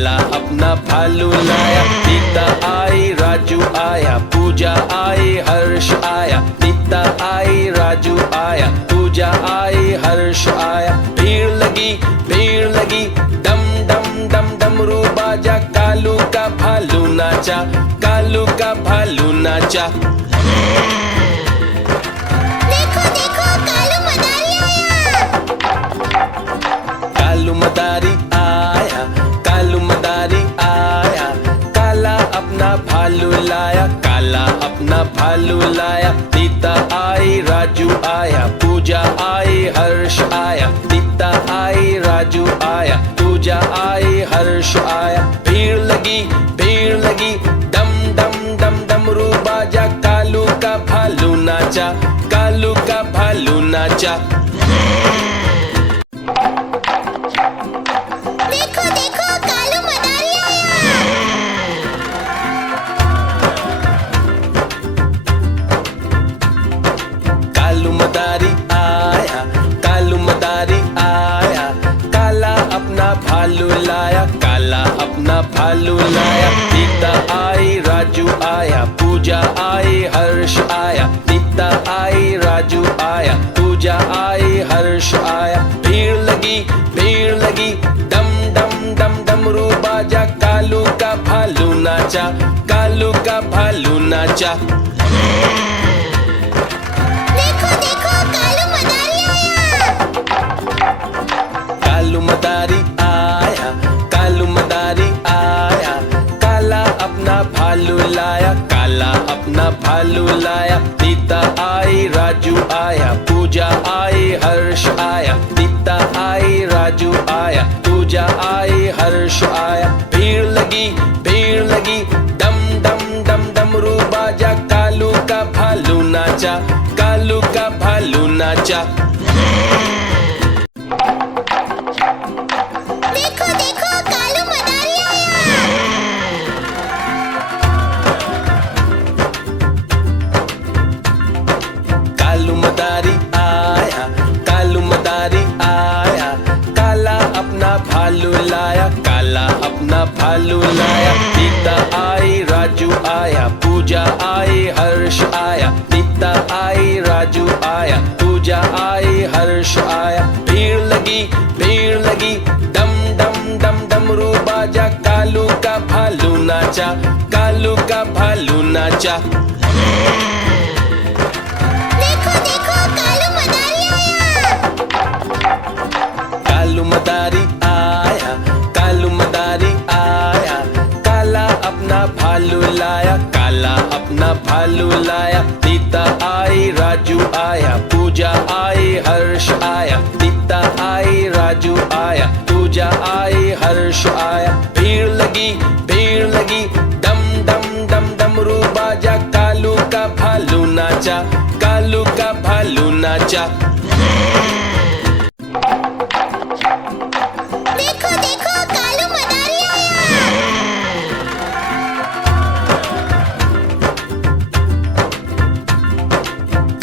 काला अपना भालू लाया। नीता आई, राजू आया, पूजा आई, हर्ष आया। नीता आई, राजू आया, पूजा आई, हर्ष आया। भीड़ लगी डम डम डम डमरू बाजा। कालू का भालू नाचा, कालू का भालू नाचा। देखो देखो कालू मदारी आया। कालू मदारी आया, कालू मदारी आया। काला अपना भालू लाया, काला अपना भालू लाया। नीता आई, राजू आया, पूजा आई, हर्ष आया। नीता आई, राजू आया, पूजा आई, हर्ष आया। भीड़ लगी डम डम डम डमरू बाजा। कालू का भालू नाचा, कालू का भालू नाचा। देखो देखो कालू मदारी आया। कालू मदारी आया, कालू मदारी आया। काला अपना भालू लाया, काला अपना भालू लाया। नीता आई, राजू आया, पूजा आई, हर्ष आया। नीता आई, राजू आया, पूजा आई, हर्ष आया। भीड़ लगी डम डम डम डमरू बाजा। कालू का भालू नाचा, कालू का भालू नाचा। देखो देखो कालू मदारी आया। कालू मदारी आया, कालू मदारी आया। काला अपना भालू लाया, काला अपना भालू लाया। नीता आई, राजू आया, पूजा आई, हर्ष आया। नीता आई, राजू आया, पूजा आई, हर्ष आया। भीड़ लगी डम डम डम डमरू बाजा। कालू का भालू नाचा, कालू का भालू नाचा। देखो देखो कालू मदारी आया। कालू मदारी आया, कालू मदारी आया। काला अपना भालू लाया, काला अपना भालू लाया। नीता आई, राजू आया, पूजा आई, हर्ष आया। नीता आई, राजू आया, पूजा आई, हर्ष आया। भीड़ लगी डम डम डम डमरू बाजा। कालू का भालू नाचा, कालू का भालू नाचा। देखो देखो कालू मदारी आया। कालू मदारी आया, कालू मदारी आया। काला अपना भालू लाया, काला अपना भालू लाया। नीता आई, राजू आया, पूजा आई, हर्ष आया। नीता आई, राजू आया, पूजा आई, हर्ष आया। भीड़ लगी डम डम डम डमरू बाजा। कालू का भालू नाचा, कालू का भालू नाचा। देखो देखो कालू मदारी आया।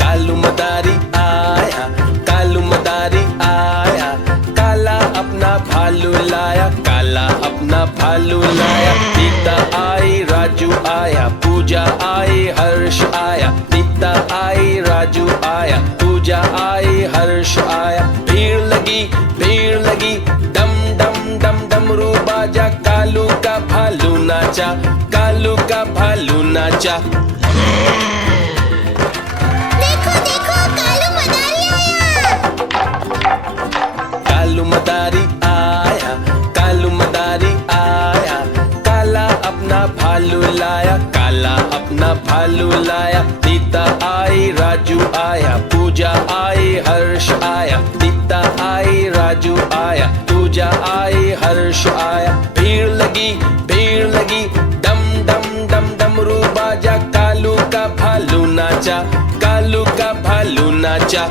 कालू मदारी आया, कालू मदारी आया। काला अपना भालू लाया, काला अपना भालू लाया। नीता आई, राजू आया, पूजा आई, हर्ष आया। नीता आई, राजू आया, पूजा आई, हर्ष आया। भीड़ लगी डम डम डम डमरू बाजा। कालू का भालू नाचा, कालू का भालू नाचा। देखो देखो कालू मदारी आया। कालू मदारी आया, कालू मदारी आया। काला अपना भालू लाया, काला अपना भालू लाया। नीता आई, राजू आया, पूजा आई, हर्ष आया। नीता आई, राजू आया, पूजा आई, हर्ष आया। भीड़ लगी डम डम डम डमरू बाजा। कालू का भालू नाचा, कालू का भालू नाचा।